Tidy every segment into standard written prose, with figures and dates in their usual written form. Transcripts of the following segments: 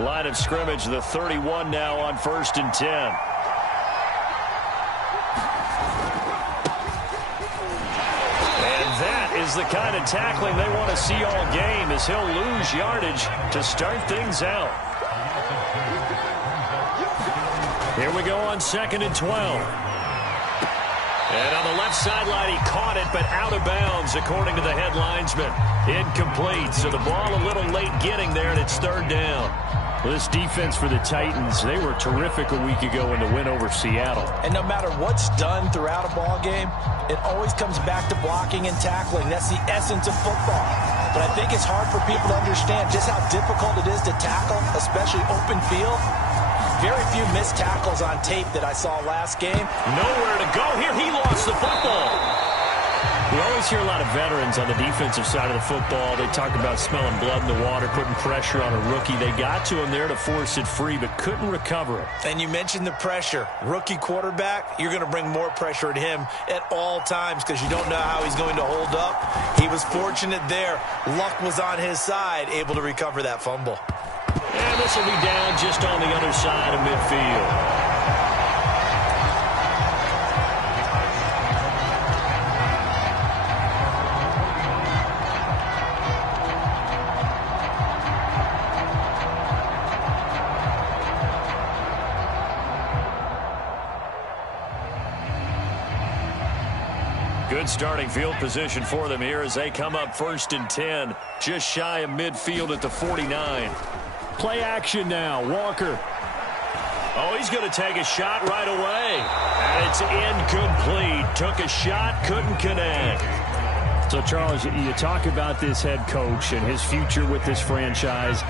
Line of scrimmage, the 31 now on 1st and 10. And that is the kind of tackling they want to see all game, as he'll lose yardage to start things out. Here we go on 2nd and 12. And on the left sideline, he caught it, but out of bounds, according to the head linesman. Incomplete, so the ball a little late getting there, and it's 3rd down. Well, this defense for the Titans, they were terrific a week ago in the win over Seattle. And no matter what's done throughout a ball game, it always comes back to blocking and tackling. That's the essence of football. But I think it's hard for people to understand just how difficult it is to tackle, especially open field. Very few missed tackles on tape that I saw last game. Nowhere to go here. He lost the football. We always hear a lot of veterans on the defensive side of the football. They talk about smelling blood in the water, putting pressure on a rookie. They got to him there to force it free, but couldn't recover it. And you mentioned the pressure. Rookie quarterback, you're going to bring more pressure at him at all times because you don't know how he's going to hold up. He was fortunate there. Luck was on his side, able to recover that fumble. And this will be down just on the other side of midfield. Good starting field position for them here as they come up 1st and 10, just shy of midfield at the 49. Play action now, Walker. Oh, he's going to take a shot right away. And it's incomplete. Took a shot, couldn't connect. So, Charles, you talk about this head coach and his future with this franchise.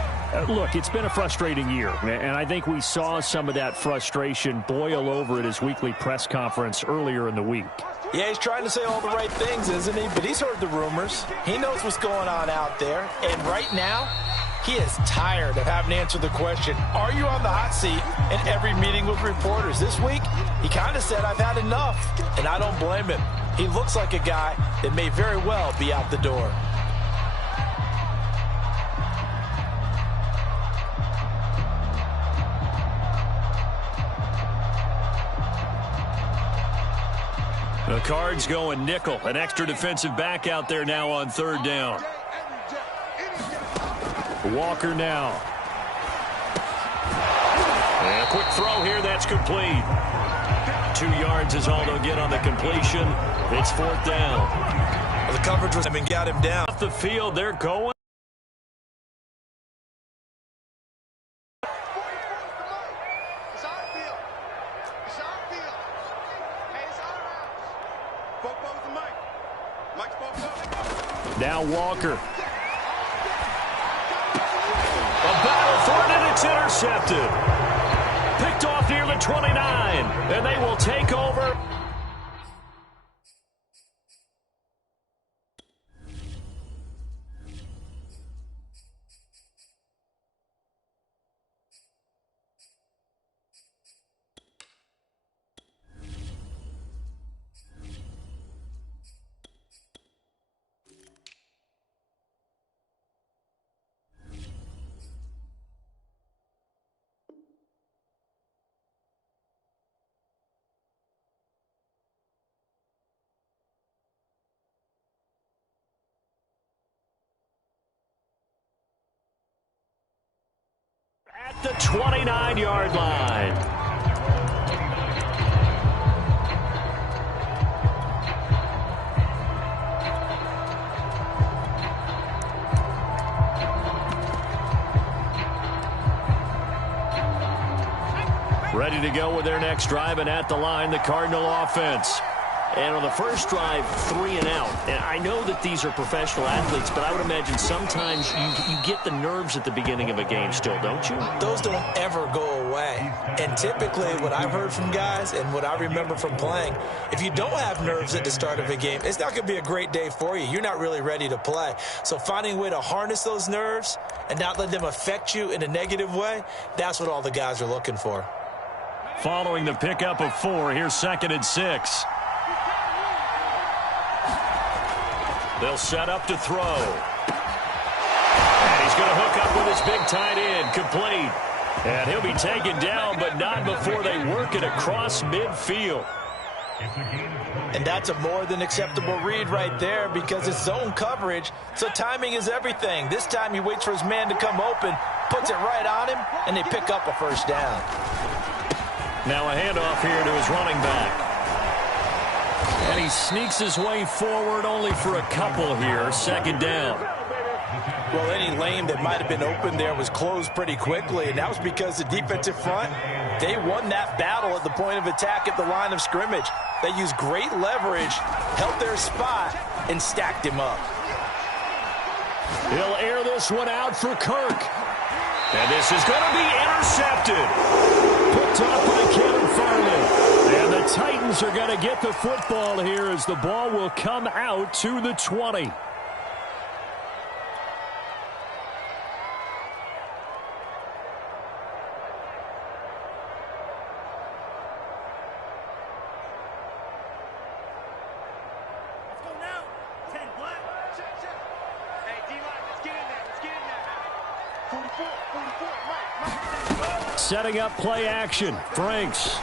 Look, it's been a frustrating year, and I think we saw some of that frustration boil over at his weekly press conference earlier in the week. Yeah, he's trying to say all the right things, isn't he? But he's heard the rumors. He knows what's going on out there. And right now, he is tired of having to answer the question, are you on the hot seat in every meeting with reporters? This week, he kind of said, I've had enough. And I don't blame him. He looks like a guy that may very well be out the door. The Cards going nickel. An extra defensive back out there now on 3rd down. Walker now. And a quick throw here. That's complete. 2 yards is all they'll get on the completion. It's 4th down. Well, the coverage was having got him down. Off the field, they're going. Now Walker. A battle for it, and it's intercepted. Picked off near the 29, and they will take over. At the 29-yard line. Ready to go with their next drive, and at the line, the Cardinal offense. And on the first drive, 3 and out. And I know that these are professional athletes, but I would imagine sometimes you get the nerves at the beginning of a game still, don't you? Those don't ever go away. And typically what I've heard from guys and what I remember from playing, if you don't have nerves at the start of a game, it's not going to be a great day for you. You're not really ready to play. So finding a way to harness those nerves and not let them affect you in a negative way, that's what all the guys are looking for. Following the pickup of 4, here's 2nd and 6. They'll set up to throw. And he's going to hook up with his big tight end, complete. And he'll be taken down, but not before they work it across midfield. And that's a more than acceptable read right there because it's zone coverage, so timing is everything. This time he waits for his man to come open, puts it right on him, and they pick up a first down. Now a handoff here to his running back. And he sneaks his way forward only for a couple here, second down. Well, any lane that might have been open there was closed pretty quickly, and that was because the defensive front, they won that battle at the point of attack at the line of scrimmage. They used great leverage, held their spot, and stacked him up. He'll air this one out for Kirk. And this is going to be intercepted. Picked off by Kevin Farley. And the Titans are going to get the football here as the ball will come out to the 20. Setting up play action. Franks.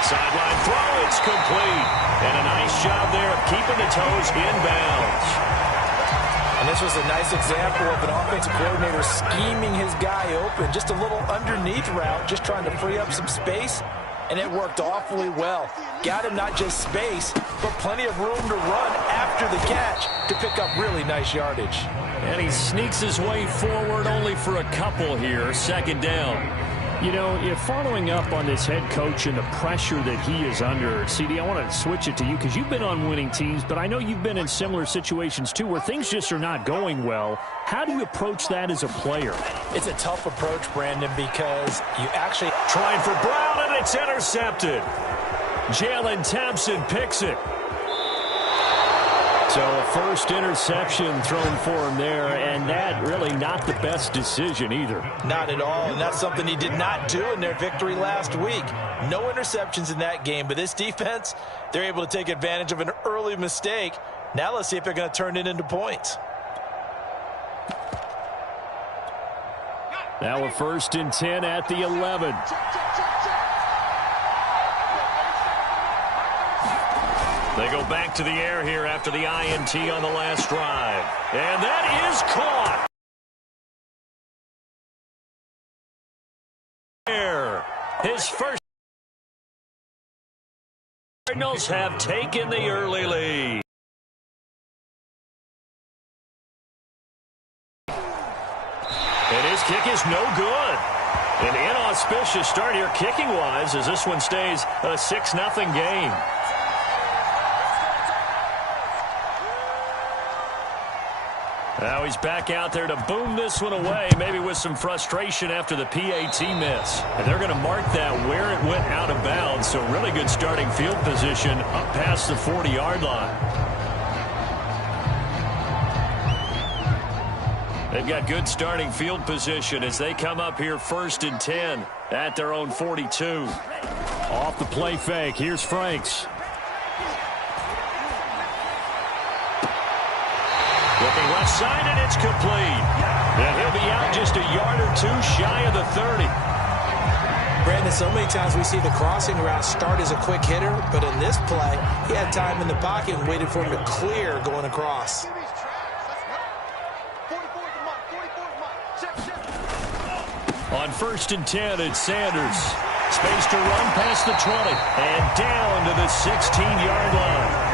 Sideline throw. It's complete. And a nice job there of keeping the toes inbounds. And this was a nice example of an offensive coordinator scheming his guy open. Just a little underneath route, just trying to free up some space. And it worked awfully well. Got him not just space, but plenty of room to run after the catch to pick up really nice yardage. And he sneaks his way forward only for a couple here, second down. You know, if following up on this head coach and the pressure that he is under, CD, I want to switch it to you because you've been on winning teams, but I know you've been in similar situations too where things just are not going well. How do you approach that as a player? It's a tough approach, Brandon, because you actually... Trying for Brown, and it's intercepted. Jalen Thompson picks it. So a first interception thrown for him there, and that really not the best decision either. Not at all, and that's something he did not do in their victory last week. No interceptions in that game, but this defense, they're able to take advantage of an early mistake. Now let's see if they're going to turn it into points. Now a first and 10 at the 11. They go back to the air here after the INT on the last drive. And that is caught. His first. Cardinals have taken the early lead. And his kick is no good. An inauspicious start here kicking-wise as this one stays a 6-0 game. Now he's back out there to boom this one away, maybe with some frustration after the PAT miss. And they're going to mark that where it went out of bounds, so really good starting field position up past the 40-yard line. They've got good starting field position as they come up here first and 10 at their own 42. Off the play fake, here's Franks. Looking left side, and it's complete. And he'll be out just a yard or two shy of the 30. Brandon, so many times we see the crossing route start as a quick hitter, but in this play, he had time in the pocket and waited for him to clear going across. On first and 10, it's Sanders. Space to run past the 20 and down to the 16-yard line.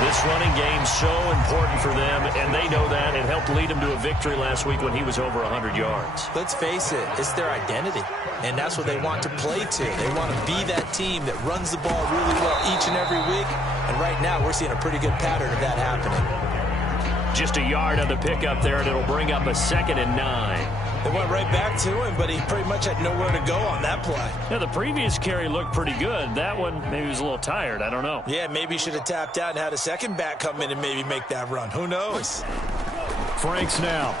This running game so important for them, and they know that. It helped lead them to a victory last week when he was over 100 yards. Let's face it, it's their identity, and that's what they want to play to. They want to be that team that runs the ball really well each and every week, and right now we're seeing a pretty good pattern of that happening. Just a yard on the pickup there, and it'll bring up a 2nd and 9. They went right back to him, but he pretty much had nowhere to go on that play. Yeah, the previous carry looked pretty good. That one, maybe he was a little tired. I don't know. Yeah, maybe he should have tapped out and had a second back come in and maybe make that run. Who knows? Franks now.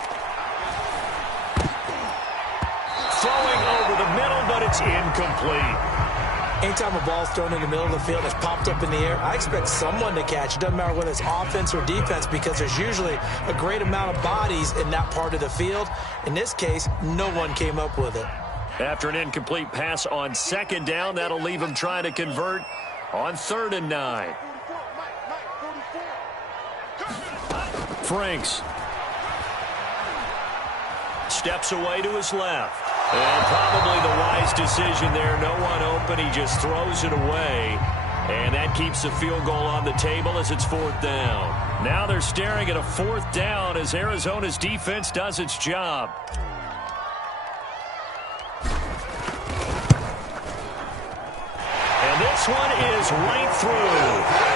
Throwing over the middle, but it's incomplete. Anytime a ball's thrown in the middle of the field and it's popped up in the air, I expect someone to catch. It doesn't matter whether it's offense or defense, because there's usually a great amount of bodies in that part of the field. In this case, no one came up with it. After an incomplete pass on second down, that'll leave him trying to convert on 3rd and 9. Franks steps away to his left. And probably the wise decision there. No one open. He just throws it away. And that keeps the field goal on the table as it's 4th down. Now they're staring at a 4th down as Arizona's defense does its job. And this one is right through.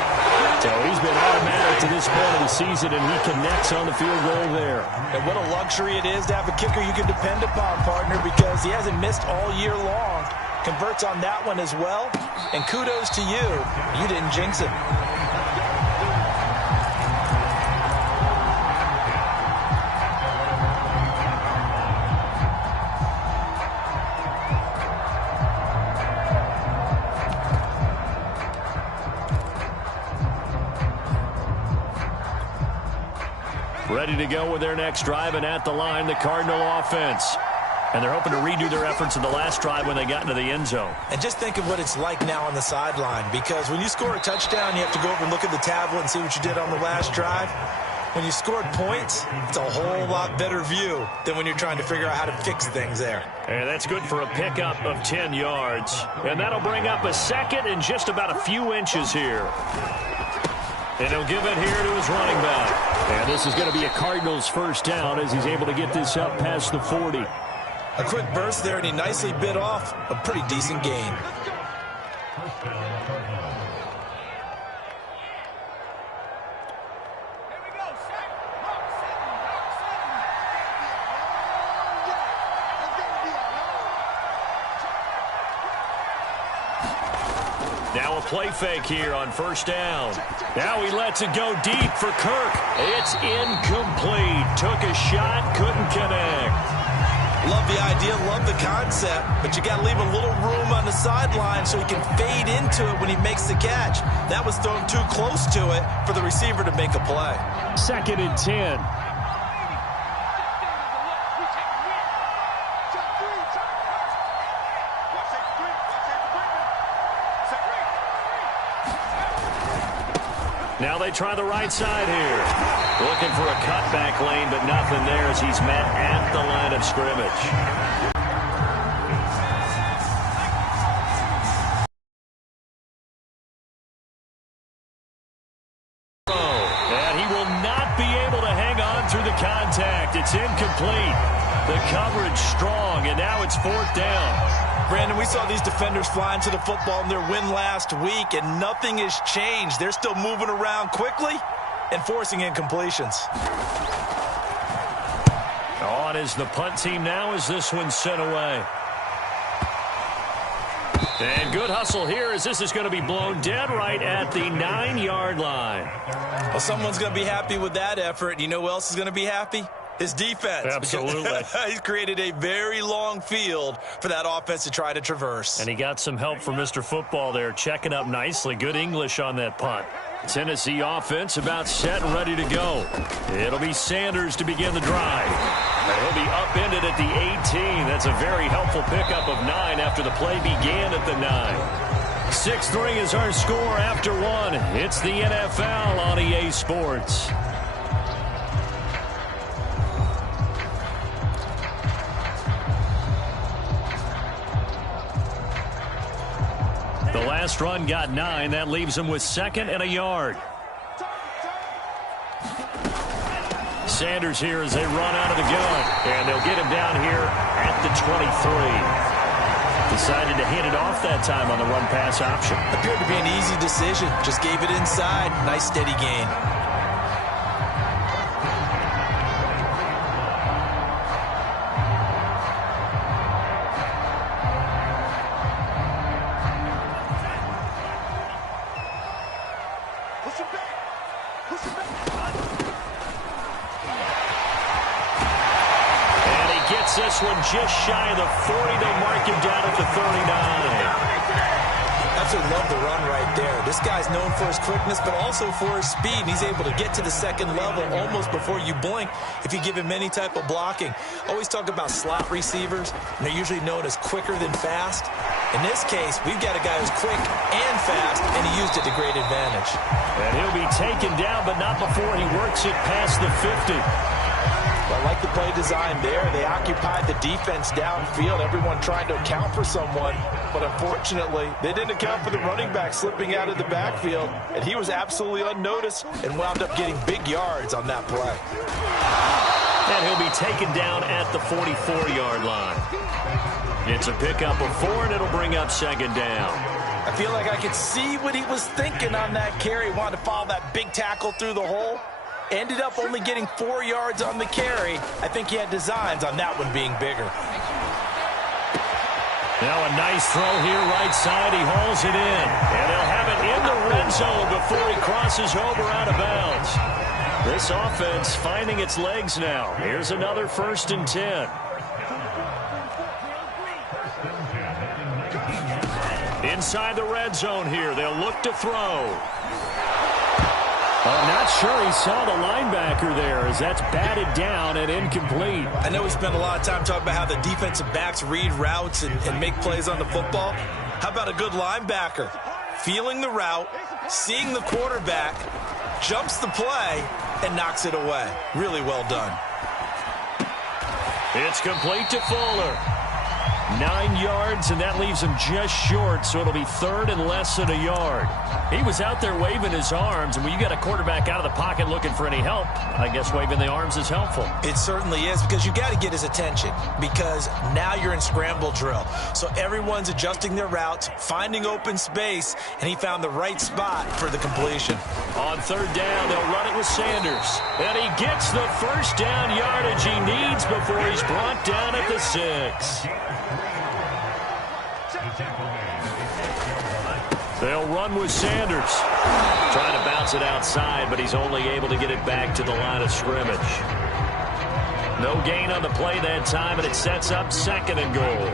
So he's been automatic to this point of the season, and he connects on the field goal there. And what a luxury it is to have a kicker you can depend upon, partner, because he hasn't missed all year long. Converts on that one as well. And kudos to you. You didn't jinx it. Ready to go with their next drive, and at the line, the Cardinal offense. And they're hoping to redo their efforts in the last drive when they got into the end zone. And just think of what it's like now on the sideline, because when you score a touchdown, you have to go over and look at the tablet and see what you did on the last drive. When you scored points, it's a whole lot better view than when you're trying to figure out how to fix things there. And that's good for a pickup of 10 yards. And that'll bring up a second and just about a few inches here. And he'll give it here to his running back. And this is going to be a Cardinals first down as he's able to get this up past the 40. A quick burst there, and he nicely bit off a pretty decent gain. Now a play fake here on first down. Now he lets it go deep for Kirk. It's incomplete. Took a shot, couldn't connect. Love the idea, love the concept, but you got to leave a little room on the sideline so he can fade into it when he makes the catch. That was thrown too close to it for the receiver to make a play. 2nd and 10. Now they try the right side here. Looking for a cutback lane, but nothing there as he's met at the line of scrimmage. And he will not be able to hang on through the contact. It's incomplete. The coverage strong, and now it's 4th down. Brandon, we saw these defenders flying to the football in their win last week, and nothing has changed. They're still moving around quickly and forcing incompletions. On is the punt team now as this one's sent away. And good hustle here as this is going to be blown dead right at the 9-yard line. Well, someone's going to be happy with that effort. And you know who else is going to be happy? His defense. Absolutely. He's created a very long field for that offense to try to traverse. And he got some help from Mr. Football there, checking up nicely. Good English on that punt. Tennessee offense about set and ready to go. It'll be Sanders to begin the drive. And he'll be upended at the 18. That's a very helpful pickup of 9 after the play began at the 9. 6-3 is our score after 1. It's the NFL on EA Sports. The last run got 9. That leaves him with 2nd and a yard. Sanders here as they run out of the gun. And they'll get him down here at the 23. Decided to hand it off that time on the run-pass option. Appeared to be an easy decision. Just gave it inside. Nice steady gain. This one just shy of the 40. They'll mark him down at the 39. absolutely love the run right there. This guy's known for his quickness, but also for his speed. He's able to get to the second level almost before you blink if you give him any type of blocking. Always talk about slot receivers, and they're usually known as quicker than fast. In this case, we've got a guy who's quick and fast, and he used it to great advantage. And he'll be taken down, but not before he works it past the 50. I like the play design there. They occupied the defense downfield, everyone trying to account for someone. But unfortunately, they didn't account for the running back slipping out of the backfield, and he was absolutely unnoticed and wound up getting big yards on that play. And he'll be taken down at the 44-yard line. It's a pickup of 4, and it'll bring up second down. I feel like I could see what he was thinking on that carry. He wanted to follow that big tackle through the hole. Ended up only getting 4 yards on the carry. I think he had designs on that one being bigger. Now a nice throw here right side. He hauls it in. And they'll have it in the red zone before he crosses over out of bounds. This offense finding its legs now. Here's another 1st and 10. Inside the red zone here. They'll look to throw. I'm not sure he saw the linebacker there as that's batted down and incomplete. I know we spent a lot of time talking about how the defensive backs read routes and make plays on the football. How about a good linebacker? Feeling the route, seeing the quarterback, jumps the play, and knocks it away. Really well done. It's complete to Fuller. 9 yards, and that leaves him just short, so it'll be 3rd and less than a yard. He was out there waving his arms, and when you got a quarterback out of the pocket looking for any help, I guess waving the arms is helpful. It certainly is, because you got to get his attention, because now you're in scramble drill. So everyone's adjusting their routes, finding open space, and he found the right spot for the completion. On 3rd down, they'll run it with Sanders. And he gets the 1st down yardage he needs before he's brought down at the 6. They'll run with Sanders. Trying to bounce it outside, but he's only able to get it back to the line of scrimmage. No gain on the play that time, and it sets up 2nd and goal.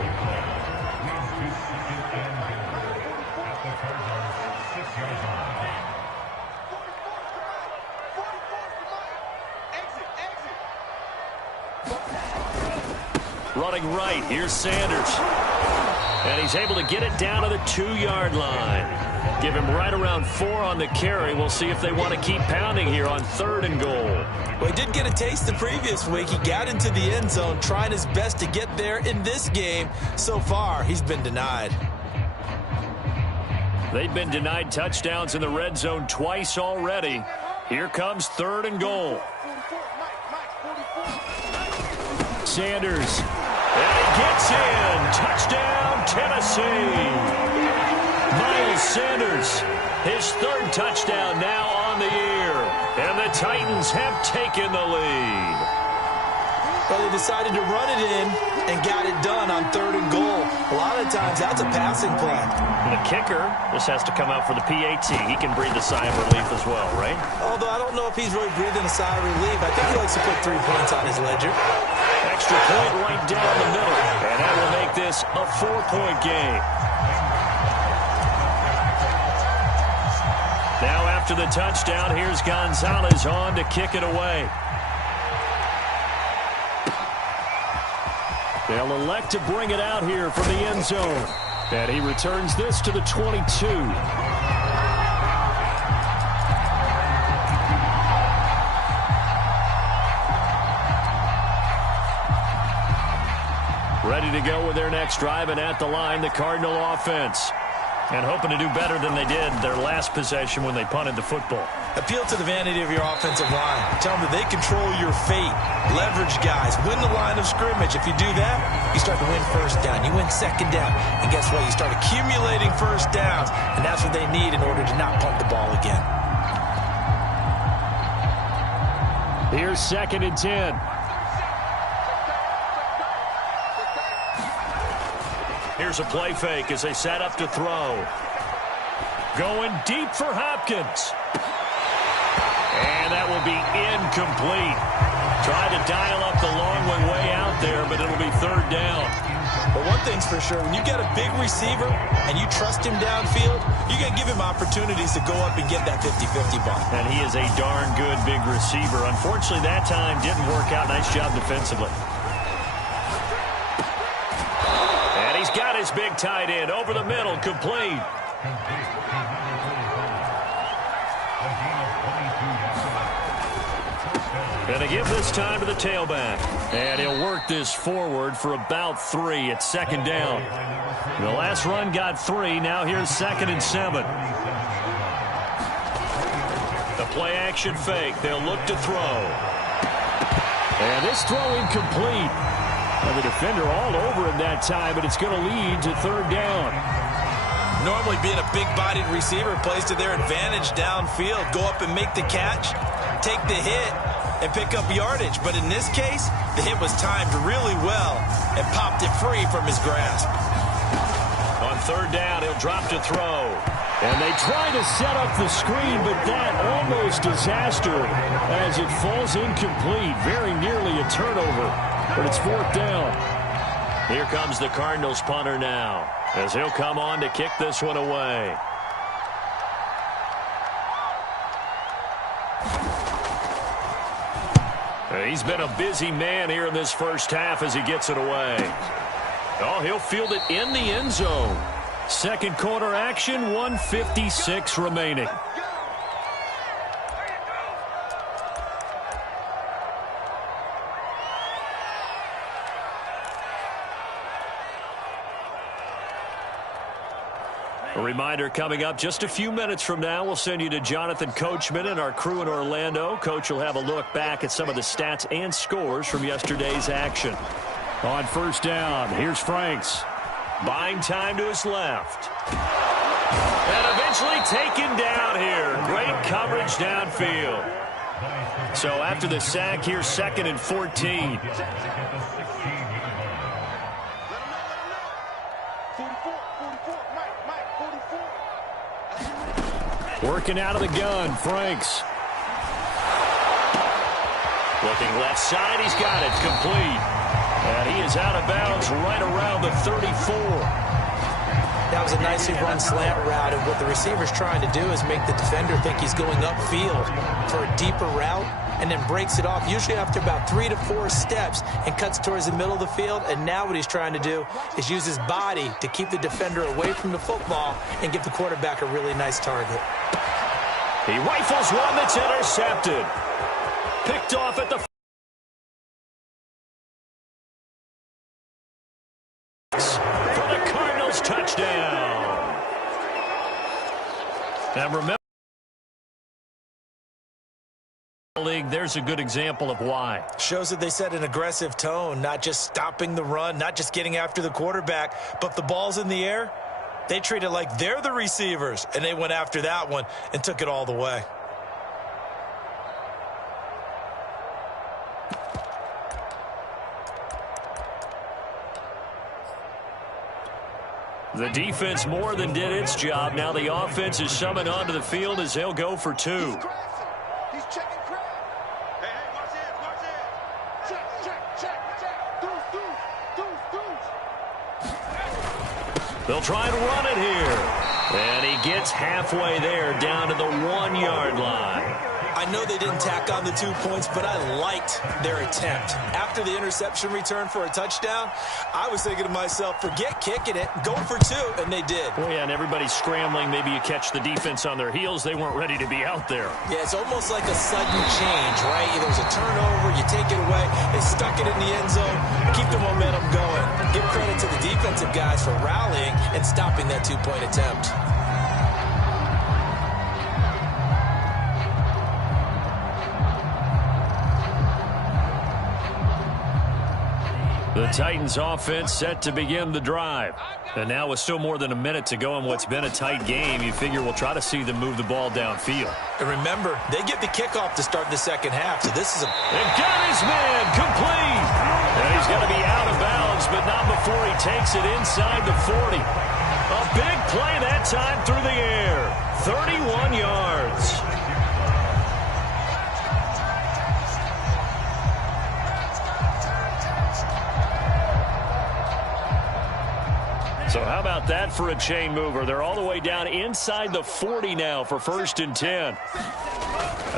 Running right, here's Sanders. And he's able to get it down to the 2-yard line. Give him right around 4 on the carry. We'll see if they want to keep pounding here on 3rd and goal. Well, he did get a taste the previous week. He got into the end zone, trying his best to get there in this game. So far, he's been denied. They've been denied touchdowns in the red zone twice already. Here comes 3rd and goal. Sanders. And he gets in. Touchdown, Tennessee. Miles Sanders, his 3rd touchdown now on the year. And the Titans have taken the lead. Well, they decided to run it in and got it done on 3rd and goal. A lot of times, that's a passing play. And the kicker just has to come out for the PAT. He can breathe a sigh of relief as well, right? Although I don't know if he's really breathing a sigh of relief. I think he likes to put 3 points on his ledger. Extra point right down the middle. And that will make this a 4-point game. Now after the touchdown, here's Gonzalez on to kick it away. They'll elect to bring it out here from the end zone. And he returns this to the 22. Ready to go with their next drive, and at the line, the Cardinal offense. And hoping to do better than they did their last possession when they punted the football. Appeal to the vanity of your offensive line. Tell them that they control your fate. Leverage guys. Win the line of scrimmage. If you do that, you start to win 1st down. You win 2nd down. And guess what? You start accumulating 1st downs. And that's what they need in order to not punt the ball again. Here's 2nd and 10. Here's a play fake as they set up to throw. Going deep for Hopkins. And that will be incomplete. Tried to dial up the long one way out there, but it'll be 3rd down. But one thing's for sure, when you get a big receiver and you trust him downfield, you're going to give him opportunities to go up and get that 50-50 ball. And he is a darn good big receiver. Unfortunately, that time didn't work out. Nice job defensively. And he's got his big tight end over the middle, complete. Gonna give this time to the tailback. And he'll work this forward for about 3 at second down. The last run got 3. Now here's 2nd and 7. The play action fake. They'll look to throw. And this throw incomplete. And the defender all over him that time, but it's going to lead to 3rd down. Normally being a big-bodied receiver plays to their advantage downfield. Go up and make the catch, take the hit, and pick up yardage. But in this case, the hit was timed really well and popped it free from his grasp. On 3rd down, he'll drop to throw. And they try to set up the screen, but that almost disaster as it falls incomplete. Very nearly a turnover, but it's 4th down. Here comes the Cardinals punter now, as he'll come on to kick this one away. He's been a busy man here in this first half as he gets it away. Oh, he'll field it in the end zone. Second quarter action, 1:56 remaining. A reminder coming up just a few minutes from now, we'll send you to Jonathan Coachman and our crew in Orlando. Coach will have a look back at some of the stats and scores from yesterday's action. On 1st down, here's Franks. Buying time to his left. And eventually taken down here. Great coverage downfield. So after the sack, here's 2nd and 14. Working out of the gun, Franks. Looking left side, he's got it, complete. And he is out of bounds right around the 34. That was a nicely run slant route, and what the receiver's trying to do is make the defender think he's going upfield for a deeper route, and then breaks it off, usually after about 3 to 4 steps, and cuts towards the middle of the field. And now what he's trying to do is use his body to keep the defender away from the football and give the quarterback a really nice target. He rifles one that's intercepted. Picked off at the for the Cardinals touchdown. Now remember, league, there's a good example of why. Shows that they set an aggressive tone, not just stopping the run, not just getting after the quarterback, but if the ball's in the air, they treat it like they're the receivers, and they went after that one and took it all the way. The defense more than did its job. Now the offense is summoned onto the field as they'll go for 2. He's checking crap. Hey, watch it. Check. Deuce. They'll try and run it here. And he gets halfway there down to the 1-yard line. I know they didn't tack on the 2 points, but I liked their attempt. After the interception return for a touchdown, I was thinking to myself, forget kicking it, go for 2, and they did. Well, yeah, and everybody's scrambling. Maybe you catch the defense on their heels. They weren't ready to be out there. Yeah, it's almost like a sudden change, right? There was a turnover, you take it away, they stuck it in the end zone, keep the momentum going. Give credit to the defensive guys for rallying and stopping that 2-point attempt. The Titans offense set to begin the drive. And now with still more than a minute to go in what's been a tight game, you figure we'll try to see them move the ball downfield. And remember, they get the kickoff to start the second half, so this is a... They've got his man complete. And he's going to be out of bounds, but not before he takes it inside the 40. A big play that time through the air. 31 yards. So how about that for a chain mover? They're all the way down inside the 40 now for 1st and 10.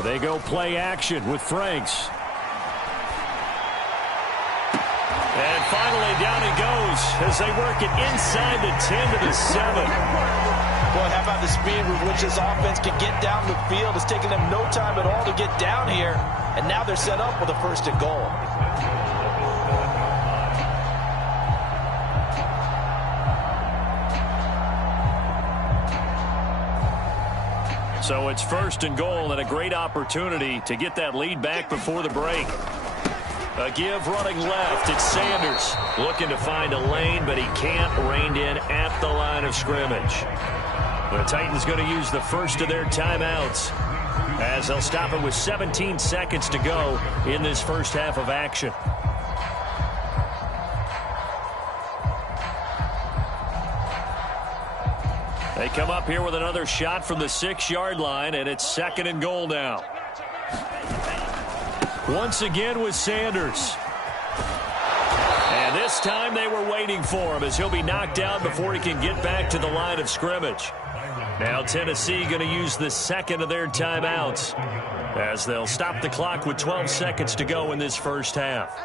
They go play action with Franks. And finally down he goes as they work it inside the 10 to the 7. Boy, how about the speed with which this offense can get down the field? It's taken them no time at all to get down here. And now they're set up with a 1st and goal. So it's 1st and goal and a great opportunity to get that lead back before the break. A give running left. It's Sanders looking to find a lane, but he can't. Reined in at the line of scrimmage. The Titans going to use the first of their timeouts as they'll stop it with 17 seconds to go in this first half of action. They come up here with another shot from the 6-yard line, and it's 2nd and goal now. Once again with Sanders. And this time they were waiting for him as he'll be knocked out before he can get back to the line of scrimmage. Now Tennessee going to use the 2nd of their timeouts as they'll stop the clock with 12 seconds to go in this first half.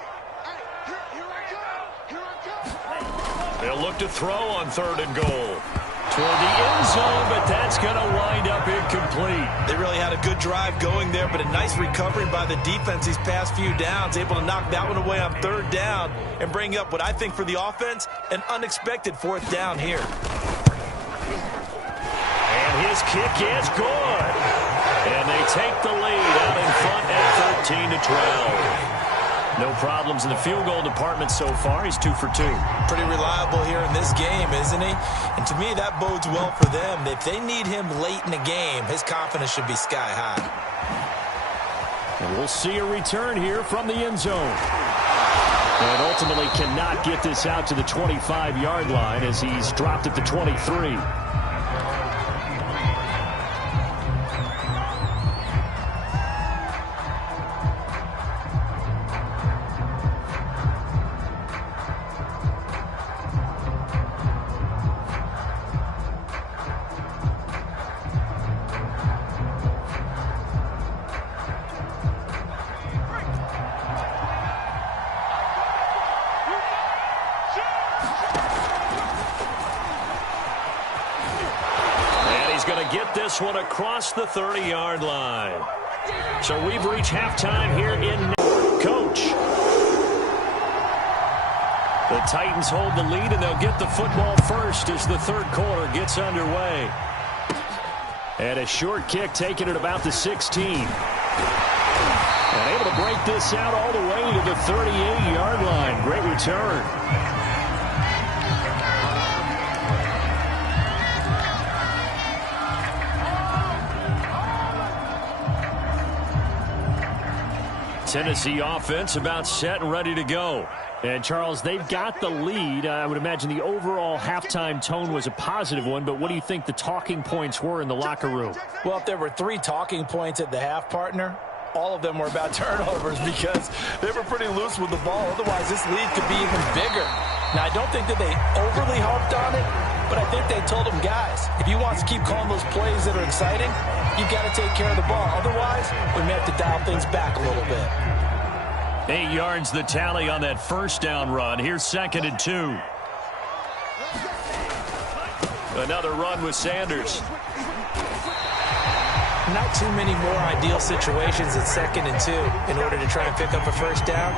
They'll look to throw on 3rd and goal. Toward the end zone, but that's going to wind up incomplete. They really had a good drive going there, but a nice recovery by the defense these past few downs, able to knock that one away on 3rd down and bring up what I think for the offense, an unexpected 4th down here. And his kick is good. And they take the lead out in front at 13-12. No problems in the field goal department so far. He's 2 for 2. Pretty reliable here in this game, isn't he? And to me, that bodes well for them. If they need him late in the game, his confidence should be sky high. And we'll see a return here from the end zone. And ultimately cannot get this out to the 25-yard line as he's dropped at the 23. This one across the 30-yard line. So we've reached halftime here in Coach. The Titans hold the lead, and they'll get the football first as the 3rd quarter gets underway. And a short kick taken at about the 16. And able to break this out all the way to the 38-yard line. Great return. Tennessee offense about set and ready to go. And, Charles, they've got the lead. I would imagine the overall halftime tone was a positive one, but what do you think the talking points were in the locker room? Well, if there were 3 talking points at the half, partner, all of them were about turnovers because they were pretty loose with the ball. Otherwise, this lead could be even bigger. Now, I don't think that they overly harped on it, but I think they told them, guys, if you want to keep calling those plays that are exciting, you've got to take care of the ball. Otherwise, we may have to dial things back a little bit. 8 yards the tally on that first down run. Here's 2nd and 2. Another run with Sanders. Not too many more ideal situations at 2nd and 2 in order to try and pick up a first down.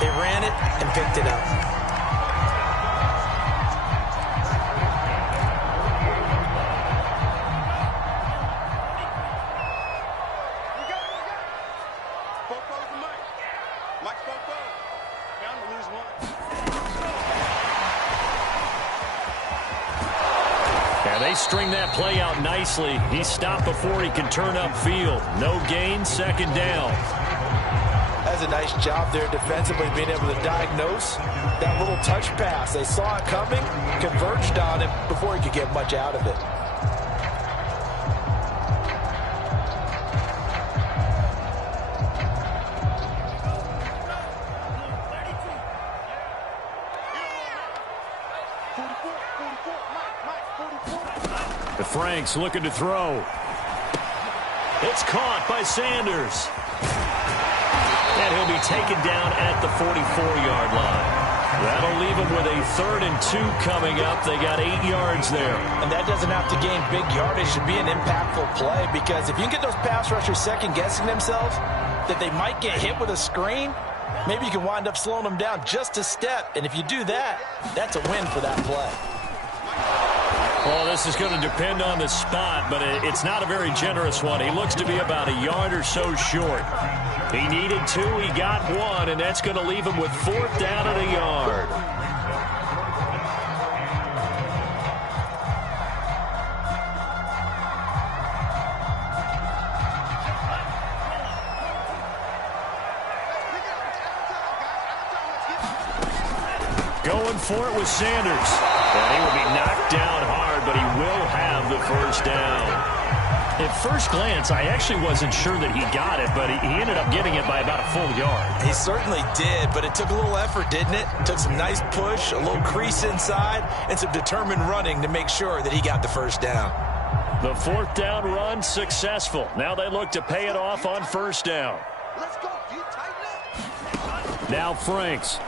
They ran it and picked it up. They string that play out nicely. He's stopped before he can turn upfield. No gain, 2nd down. That's a nice job there defensively, being able to diagnose that little touch pass. They saw it coming, converged on it before he could get much out of it. The Franks looking to throw. It's caught by Sanders. And he'll be taken down at the 44-yard line. That'll leave him with a 3rd and 2 coming up. They got 8 yards there. And that doesn't have to gain big yardage to be an impactful play, because if you can get those pass rushers second-guessing themselves that they might get hit with a screen, maybe you can wind up slowing them down just a step. And if you do that, that's a win for that play. Well, this is going to depend on the spot, but it's not a very generous one. He looks to be about a yard or so short. He needed 2, he got 1, and that's going to leave him with 4th down and a yard. Going for it with Sanders. And he will be knocked down hard, but he will have the 1st down. At first glance, I actually wasn't sure that he got it, but he ended up getting it by about a full yard. He certainly did, but it took a little effort, didn't it? Took some nice push, a little crease inside, and some determined running to make sure that he got the 1st down. The 4th down run successful. Now they look to pay it off on 1st down. Let's go, you tighten up. Now Franks.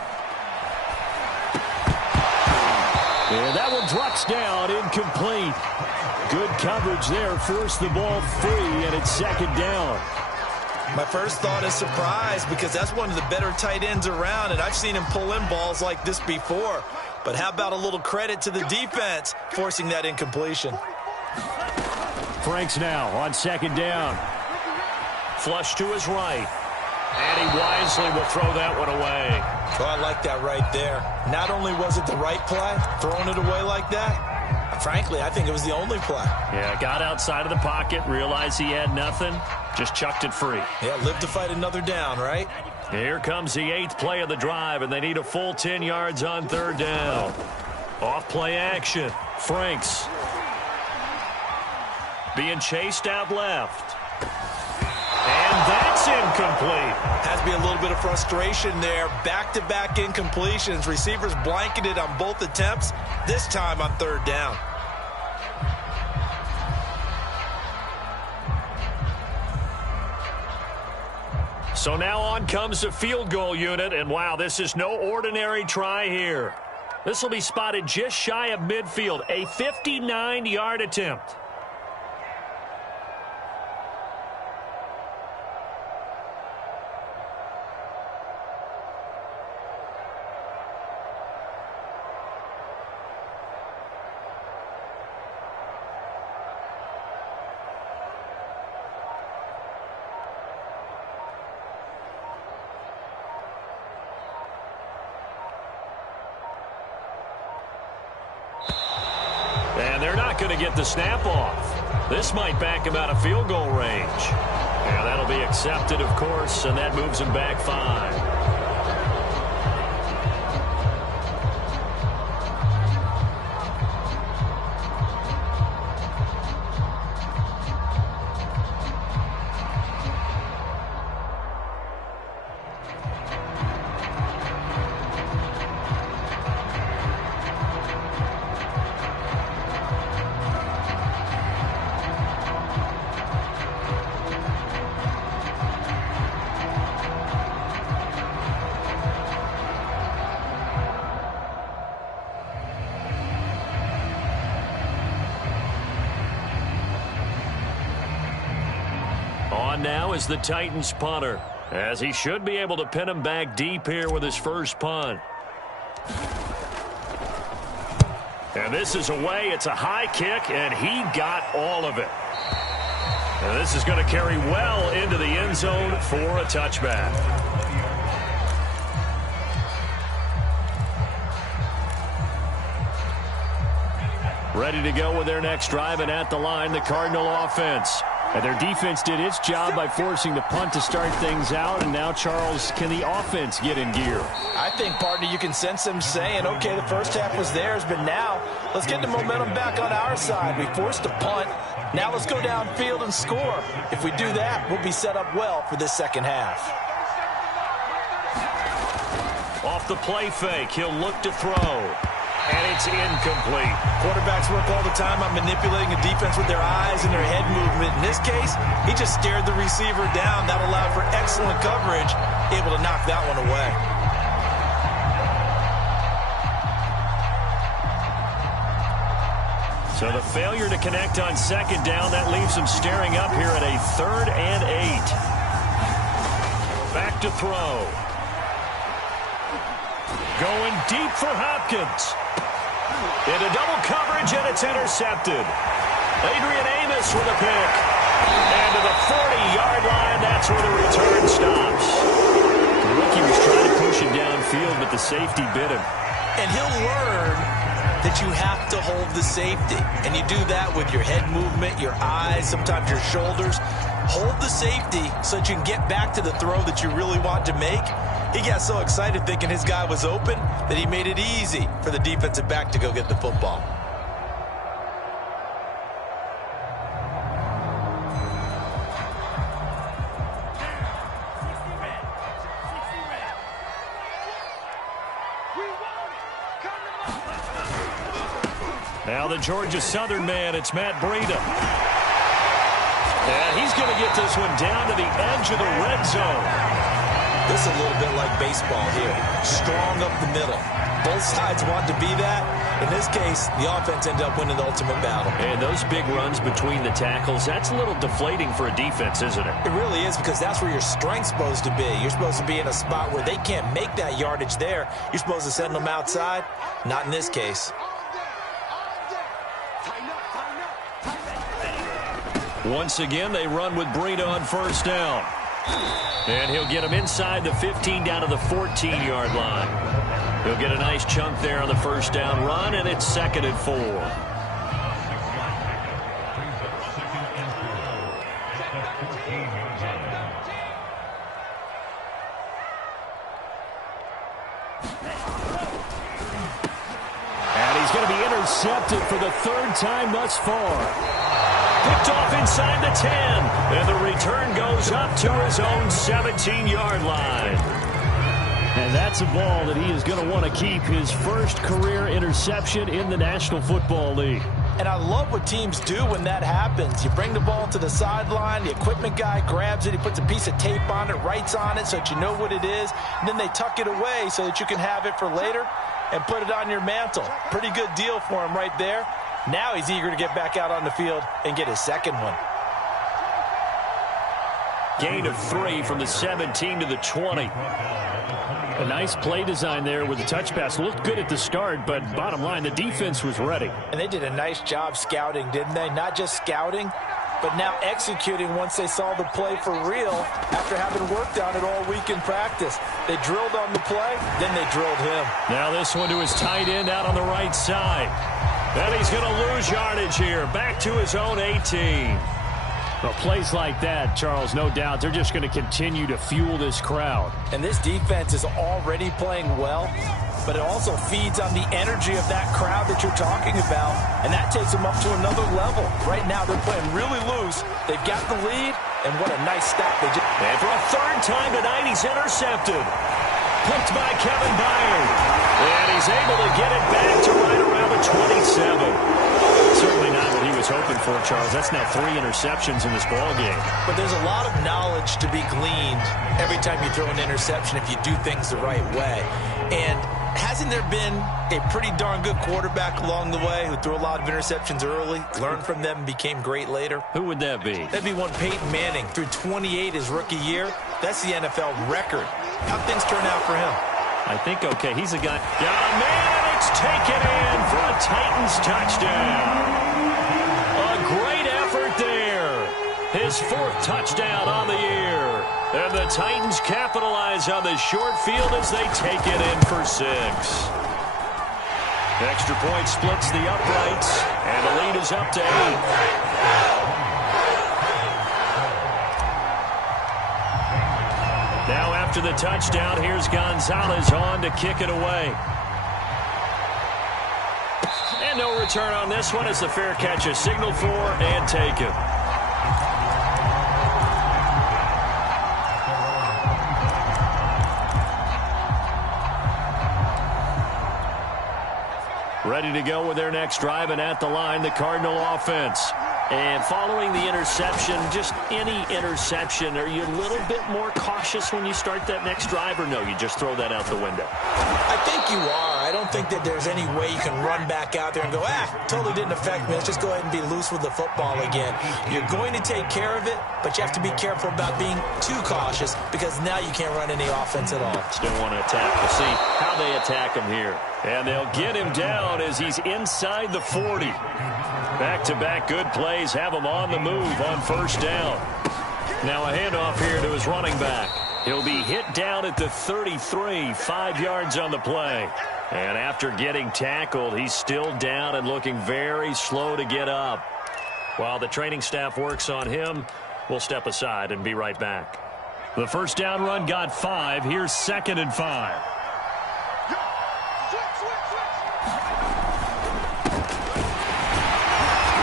And that one drops down, incomplete. Good coverage there, forced the ball free, and it's 2nd down. My first thought is surprise, because that's one of the better tight ends around, and I've seen him pull in balls like this before. But how about a little credit to the defense forcing that incompletion? Franks now on 2nd down. Flush to his right. And he wisely will throw that one away. Oh, I like that right there. Not only was it the right play, throwing it away like that, frankly, I think it was the only play. Yeah, got outside of the pocket, realized he had nothing, just chucked it free. Yeah, live to fight another down, right? Here comes the 8th play of the drive, and they need a full 10 yards on 3rd down. Off play action. Franks being chased out left. And that's incomplete. Has to be a little bit of frustration there. Back-to-back incompletions. Receivers blanketed on both attempts, this time on 3rd down. So now on comes the field goal unit, and wow, this is no ordinary try here. This will be spotted just shy of midfield, a 59-yard attempt. And they're not going to get the snap off. This might back him out of field goal range. Yeah, that'll be accepted, of course, and that moves him back 5. On now is the Titans punter, as he should be able to pin him back deep here with his first punt. And this is away. It's a high kick, and he got all of it. And this is going to carry well into the end zone for a touchback. Ready to go with their next drive, and at the line, the Cardinal offense. And their defense did its job by forcing the punt to start things out. And now, Charles, can the offense get in gear? I think, partner, you can sense them saying, okay, the first half was theirs, but now let's get the momentum back on our side. We forced a punt. Now let's go downfield and score. If we do that, we'll be set up well for this second half. Off the play fake, he'll look to throw. And it's incomplete. Quarterbacks work all the time on manipulating a defense with their eyes and their head movement. In this case, he just stared the receiver down. That allowed for excellent coverage, able to knock that one away. So the failure to connect on second down, that leaves them staring up here at a 3rd and 8. Back to throw. Going deep for Hopkins. Into double coverage, and it's intercepted. Adrian Amos with a pick. And to the 40-yard line, that's where the return stops. The rookie was trying to push him downfield, but the safety bit him. And he'll learn that you have to hold the safety. And you do that with your head movement, your eyes, sometimes your shoulders. Hold the safety so that you can get back to the throw that you really want to make. He got so excited thinking his guy was open that he made it easy for the defensive back to go get the football. Now the Georgia Southern man, it's Matt Breida. And he's going to get this one down to the edge of the red zone. This is a little bit like baseball here. Strong up the middle. Both sides want to be that. In this case, the offense ended up winning the ultimate battle. And those big runs between the tackles, that's a little deflating for a defense, isn't it? It really is, because that's where your strength's supposed to be. You're supposed to be in a spot where they can't make that yardage there. You're supposed to send them outside. Not in this case. Once again, they run with Breida on first down. And he'll get him inside the 15 down to the 14-yard line. He'll get a nice chunk there on the first down run, and it's 2nd and 4. And he's going to be intercepted for the 3rd time thus far. Picked off inside the 10, and the return goes up to his own 17-yard line. And that's a ball that he is going to want to keep, his first career interception in the National Football League. And I love what teams do when that happens. You bring the ball to the sideline, the equipment guy grabs it, he puts a piece of tape on it, writes on it so that you know what it is, and then they tuck it away so that you can have it for later and put it on your mantle. Pretty good deal for him right there. Now he's eager to get back out on the field and get his second one. Gain of 3 from the 17 to the 20. A nice play design there with the touch pass. Looked good at the start, but bottom line, the defense was ready. And they did a nice job scouting, didn't they? Not just scouting, but now executing once they saw the play for real after having worked on it all week in practice. They drilled on the play, then they drilled him. Now this one to his tight end out on the right side. And he's going to lose yardage here. Back to his own 18. Well, plays like that, Charles, no doubt, they're just going to continue to fuel this crowd. And this defense is already playing well, but it also feeds on the energy of that crowd that you're talking about, and that takes them up to another level. Right now, they're playing really loose. They've got the lead, and what a nice stop they just... And for a 3rd time tonight, he's intercepted. Picked by Kevin Byard. And he's able to get it back to right around the 27. Certainly not what he was hoping for, Charles. That's now 3 interceptions in this ballgame. But there's a lot of knowledge to be gleaned every time you throw an interception if you do things the right way. And hasn't there been a pretty darn good quarterback along the way who threw a lot of interceptions early, learned from them, and became great later? Who would that be? That'd be one Peyton Manning. Threw 28 his rookie year. That's the NFL record. How'd things turn out for him? I think, okay, he's a guy. Got a man, and it's taken in for a Titans touchdown. A great effort there. His 4th touchdown on the year. And the Titans capitalize on the short field as they take it in for 6. Extra point splits the uprights, and the lead is up to 8. Now after the touchdown, here's Gonzalez on to kick it away. And no return on this one as the fair catch is signaled for and taken. Ready to go with their next drive, and at the line, the Cardinal offense. And following the interception, just any interception, are you a little bit more cautious when you start that next drive, or no, you just throw that out the window? I think you are. I don't think that there's any way you can run back out there and go, totally didn't affect me. Let's just go ahead and be loose with the football again. You're going to take care of it, but you have to be careful about being too cautious because now you can't run any offense at all. Still want to attack. We'll see how they attack him here. And they'll get him down as he's inside the 40. Back-to-back good plays have him on the move on first down. Now a handoff here to his running back. He'll be hit down at the 33, 5 yards on the play. And after getting tackled, he's still down and looking very slow to get up. While the training staff works on him, we'll step aside and be right back. The first down run got 5. Here's 2nd and 5.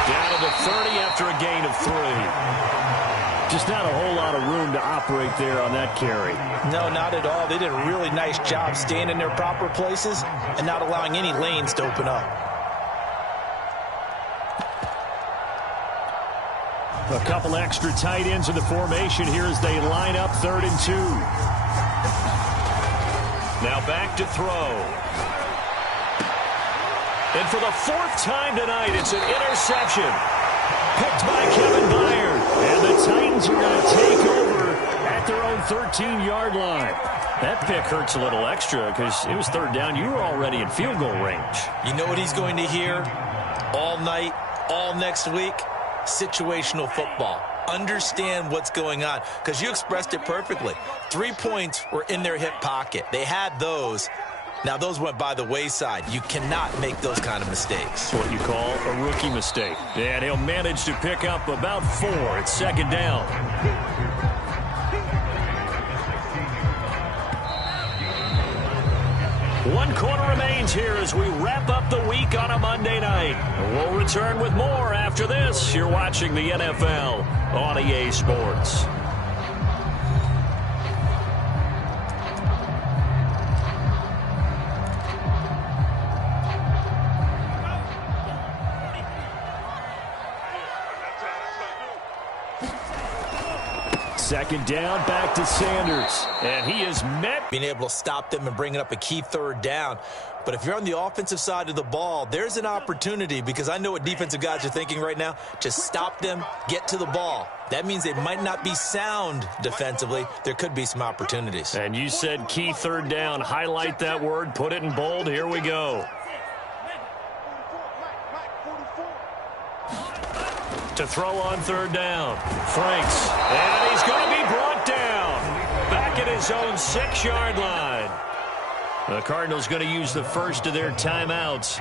Down to the 30 after a gain of 3. Just not a whole lot of room to operate there on that carry. No, not at all. They did a really nice job staying in their proper places and not allowing any lanes to open up. A couple extra tight ends in the formation here as they line up 3rd and 2. Now back to throw. And for the 4th time tonight, it's an interception. Picked by Kevin Byard. And the Titans are going to take over at their own 13-yard line. That pick hurts a little extra because it was 3rd down. You were already in field goal range. You know what he's going to hear all night, all next week? Situational football. Understand what's going on because you expressed it perfectly. 3 points were in their hip pocket. They had those. Now, those went by the wayside. You cannot make those kind of mistakes. That's what you call a rookie mistake. And he'll manage to pick up about 4. It's 2nd down. One quarter remains here as we wrap up the week on a Monday night. We'll return with more after this. You're watching the NFL on EA Sports. Second down, back to Sanders. And he is met. Being able to stop them and bringing up a key 3rd down. But if you're on the offensive side of the ball, there's an opportunity because I know what defensive guys are thinking right now. Just stop them, get to the ball. That means they might not be sound defensively. There could be some opportunities. And you said key 3rd down. Highlight that word. Put it in bold. Here we go. To throw on 3rd down. Franks. And he's going to be brought down. Back at his own 6-yard line. The Cardinals going to use the first of their timeouts.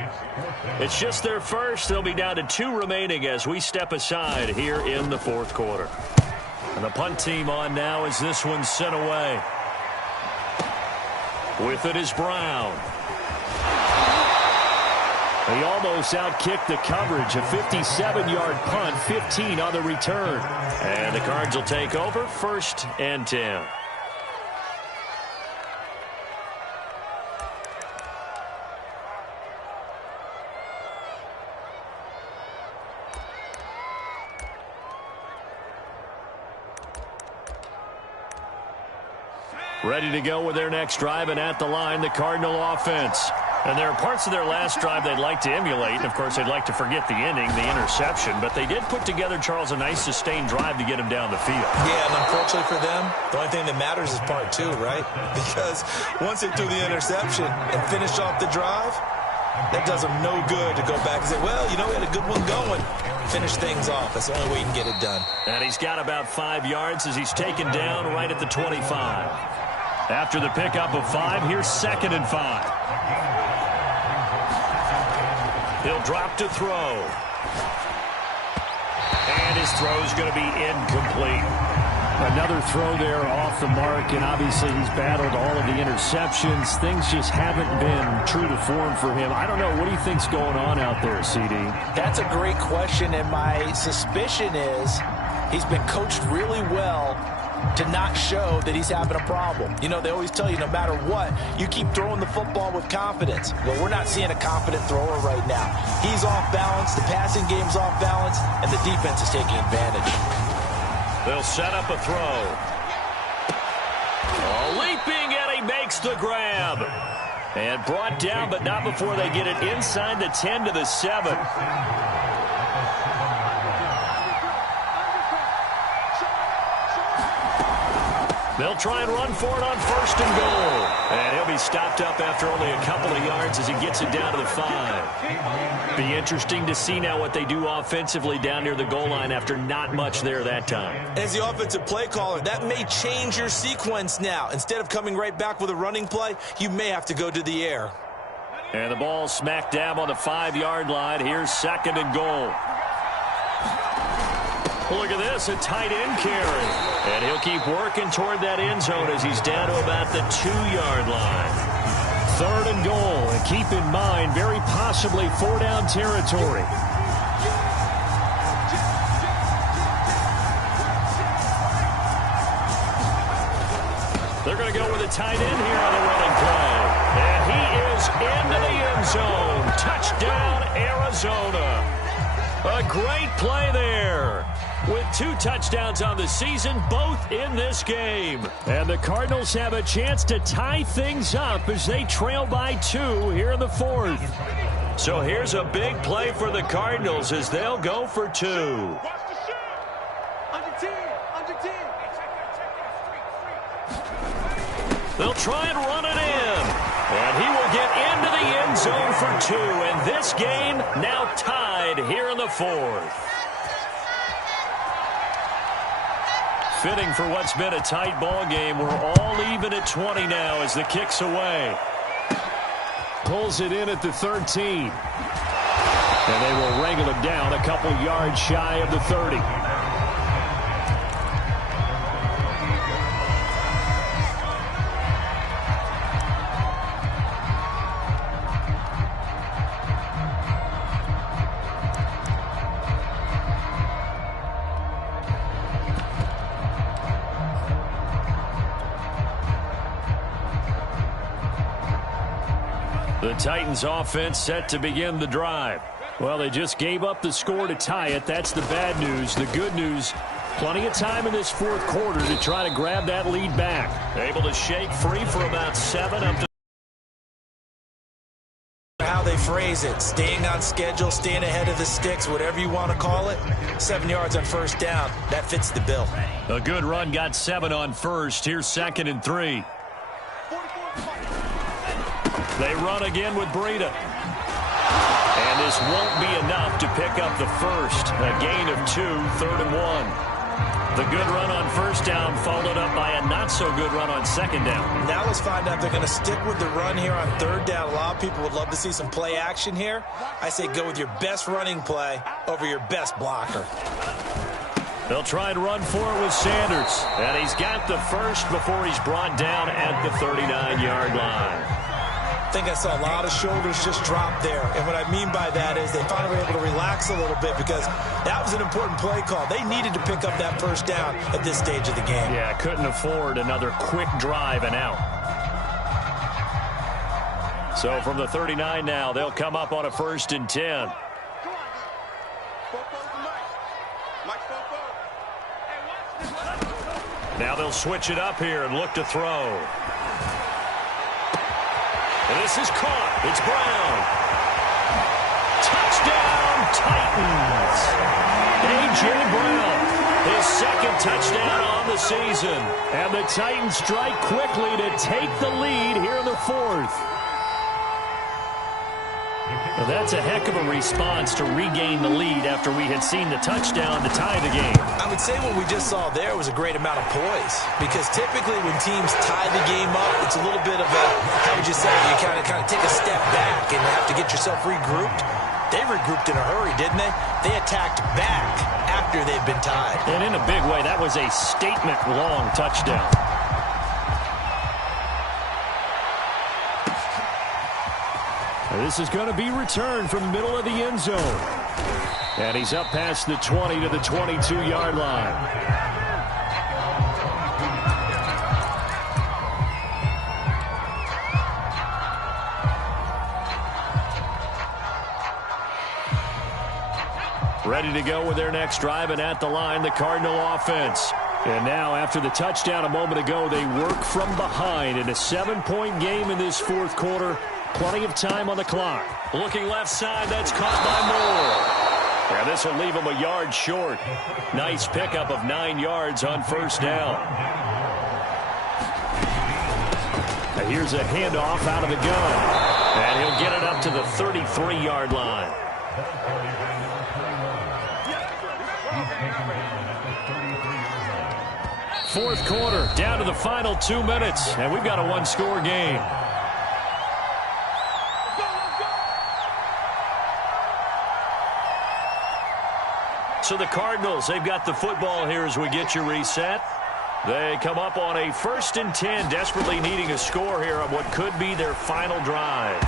It's just their first. They'll be down to 2 remaining as we step aside here in the 4th quarter. And the punt team on now as this one's sent away. With it is Brown. He almost outkicked the coverage. A 57-yard punt, 15 on the return. And the Cards will take over 1st and 10. Ready to go with their next drive, and at the line, the Cardinal offense. And there are parts of their last drive they'd like to emulate. And, of course, they'd like to forget the inning, the interception. But they did put together, Charles, a nice sustained drive to get him down the field. Yeah, and unfortunately for them, the only thing that matters is part 2, right? Because once they threw the interception and finished off the drive, that does them no good to go back and say, well, you know, we had a good one going. Finish things off. That's the only way you can get it done. And he's got about 5 yards as he's taken down right at the 25. After the pickup of 5, here's 2nd and 5. He'll drop to throw. And his throw's going to be incomplete. Another throw there off the mark, and obviously he's battled all of the interceptions. Things just haven't been true to form for him. I don't know. What do you think's going on out there, CD? That's a great question, and my suspicion is he's been coached really well to not show that he's having a problem. You know, they always tell you no matter what, you keep throwing the football with confidence. Well, we're not seeing a confident thrower right now. He's off balance, the passing game's off balance, and the defense is taking advantage. They'll set up a throw. Leaping, and he makes the grab. And brought down, but not before they get it inside the 10 to the 7. They'll try and run for it on 1st and goal. And he'll be stopped up after only a couple of yards as he gets it down to the 5. Be interesting to see now what they do offensively down near the goal line after not much there that time. As the offensive play caller, that may change your sequence now. Instead of coming right back with a running play, you may have to go to the air. And the ball smack dab on the 5-yard line. Here's 2nd and goal. Look at this, a tight end carry. And he'll keep working toward that end zone as he's down to about the 2-yard line. 3rd and goal, and keep in mind, very possibly 4-down territory. They're going to go with a tight end here on the running play. And he is into the end zone. Touchdown, Arizona. A great play there. With 2 touchdowns on the season, both in this game. And the Cardinals have a chance to tie things up as they trail by 2 here in the 4th. So here's a big play for the Cardinals as they'll go for 2. They'll try and run it in. And he will get into the end zone for 2. And this game now tied here in the 4th. Fitting for what's been a tight ball game. We're all even at 20 now as the kick's away. Pulls it in at the 13. And they will wrangle him down a couple yards shy of the 30. The Titans offense set to begin the drive. Well, they just gave up the score to tie it. That's the bad news. The good news, plenty of time in this 4th quarter to try to grab that lead back. Able to shake free for about 7 up to How they phrase it, staying on schedule, staying ahead of the sticks, whatever you want to call it. 7 yards on 1st down. That fits the bill. A good run, got 7 on 1st. Here's 2nd and 3. They run again with Breida. And this won't be enough to pick up the 1st. A gain of 2, 3rd and 1. The good run on 1st down followed up by a not-so-good run on 2nd down. Now let's find out if they're going to stick with the run here on 3rd down. A lot of people would love to see some play action here. I say go with your best running play over your best blocker. They'll try and run for it with Sanders. And he's got the 1st before he's brought down at the 39-yard line. I think I saw a lot of shoulders just drop there. And what I mean by that is they finally were able to relax a little bit because that was an important play call. They needed to pick up that 1st down at this stage of the game. Yeah, couldn't afford another quick drive and out. So from the 39 now, they'll come up on a 1st and 10. Now they'll switch it up here and look to throw. And this is caught. It's Brown. Touchdown, Titans. A.J. Brown, his 2nd touchdown on the season. And the Titans strike quickly to take the lead here in the 4th. Well, that's a heck of a response to regain the lead after we had seen the touchdown to tie the game. I would say what we just saw there was a great amount of poise because typically when teams tie the game up, it's a little bit of a, how would you say, you kind of take a step back and have to get yourself regrouped. They regrouped in a hurry, didn't they? They attacked back after they'd been tied. And in a big way, that was a statement-long touchdown. This is going to be returned from the middle of the end zone. And he's up past the 20 to the 22-yard line. Ready to go with their next drive, and at the line, the Cardinal offense. And now, after the touchdown a moment ago, they work from behind in a 7-point game in this fourth quarter. Plenty of time on the clock. Looking left side, that's caught by Moore. And this will leave him a yard short. Nice pickup of 9 yards on first down. And here's a handoff out of the gun. And he'll get it up to the 33-yard line. Fourth quarter, down to the final 2 minutes, and we've got a one-score game. So the Cardinals, they've got the football here as we get you reset. They come up on a 1st and 10, desperately needing a score here on what could be their final drive.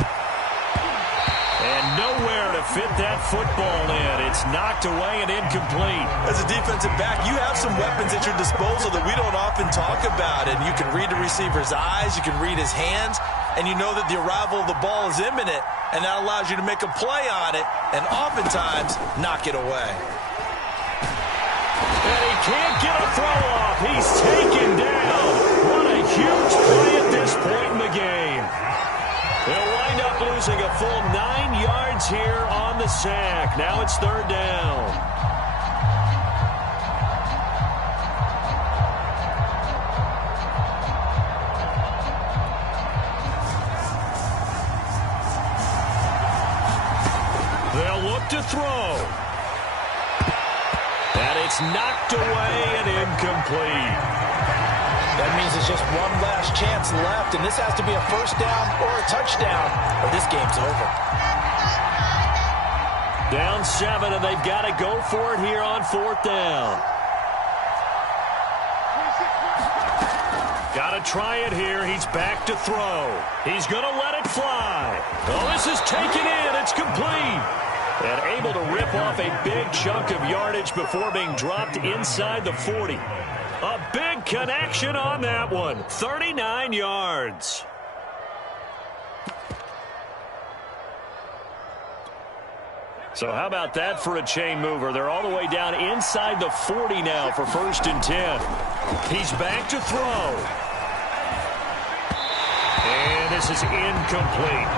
And nowhere to fit that football in. It's knocked away and incomplete. As a defensive back, you have some weapons at your disposal that we don't often talk about. And you can read the receiver's eyes, you can read his hands, and you know that the arrival of the ball is imminent, and that allows you to make a play on it and oftentimes knock it away. And he can't get a throw off. He's taken down. What a huge play at this point in the game. They'll wind up losing a full 9 yards here on the sack. Now it's 3rd down. They'll look to throw. And it's knocked away and incomplete. That means it's just one last chance left, and this has to be a first down or a touchdown, or this game's over. Down 7, and they've got to go for it here on 4th down. Got to try it here. He's back to throw. He's going to let it fly. Oh, this is taken in. It's complete. And able to rip off a big chunk of yardage before being dropped inside the 40. A big connection on that one. 39 yards. So how about that for a chain mover? They're all the way down inside the 40 now for 1st and 10. He's back to throw. And this is incomplete.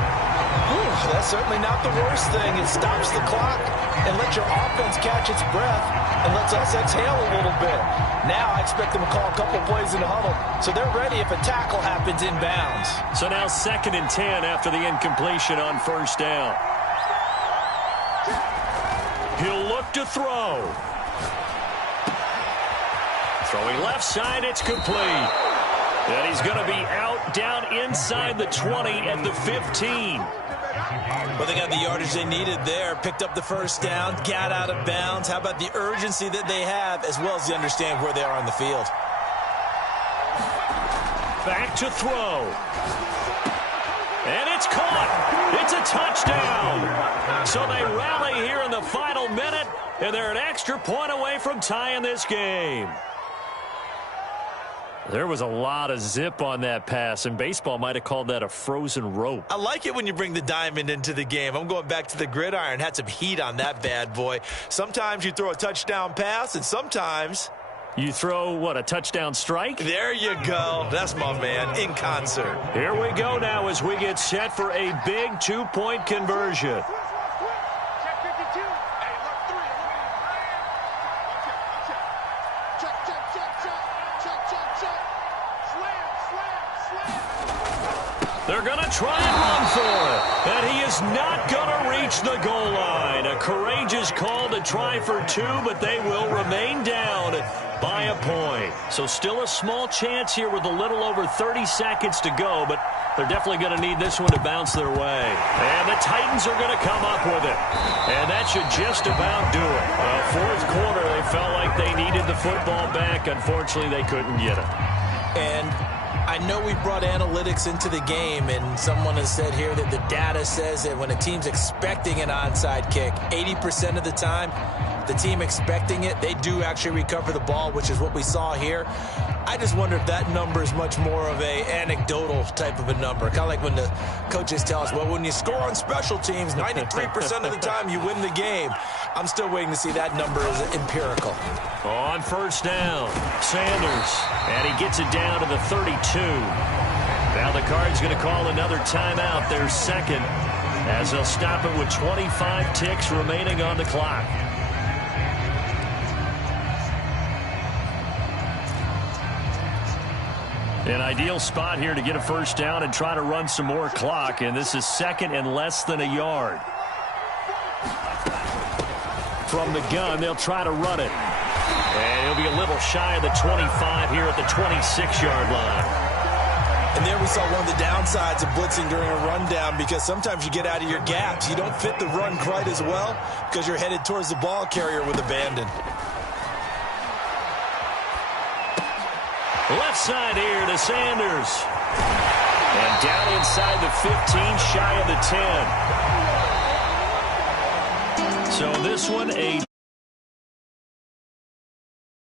Whew, that's certainly not the worst thing. It stops the clock and lets your offense catch its breath and lets us exhale a little bit. Now I expect them to call a couple plays in the huddle, so they're ready if a tackle happens inbounds. So now 2nd and 10 after the incompletion on 1st down. He'll look to throw. Throwing left side, it's complete. And he's going to be out down inside the 20 at the 15. Well, they got the yardage they needed there, picked up the first down, got out of bounds. How about the urgency that they have, as well as they understand where they are on the field? Back to throw. And it's caught. It's a touchdown. So they rally here in the final minute, and they're an extra point away from tying this game. There was a lot of zip on that pass, and baseball might have called that a frozen rope. I like it when you bring the diamond into the game. I'm going back to the gridiron. Had some heat on that bad boy. Sometimes you throw a touchdown pass, and sometimes you throw, what, a touchdown strike? There you go. That's my man, in concert. Here we go now as we get set for a big 2-point conversion. They're going to try and run for it. And he is not going to reach the goal line. A courageous call to try for 2, but they will remain down by a point. So still a small chance here with a little over 30 seconds to go, but they're definitely going to need this one to bounce their way. And the Titans are going to come up with it. And that should just about do it. Fourth quarter, they felt like they needed the football back. Unfortunately, they couldn't get it. And I know we brought analytics into the game, and someone has said here that the data says that when a team's expecting an onside kick, 80% of the time, the team expecting it, they do actually recover the ball, which is what we saw here. I just wonder if that number is much more of a anecdotal type of a number. Kind of like when the coaches tell us, well, when you score on special teams, 93% of the time you win the game. I'm still waiting to see that number is empirical. On first down, Sanders, and he gets it down to the 32. Now the Cards going to call another timeout, their second, as they'll stop it with 25 ticks remaining on the clock. An ideal spot here to get a first down and try to run some more clock, and this is second and less than a yard. From the gun, they'll try to run it. And he'll be a little shy of the 25 here at the 26-yard line. And there we saw one of the downsides of blitzing during a rundown, because sometimes you get out of your gaps. You don't fit the run quite as well because you're headed towards the ball carrier with abandon. Left side here to Sanders. And down inside the 15, shy of the 10. So this one, a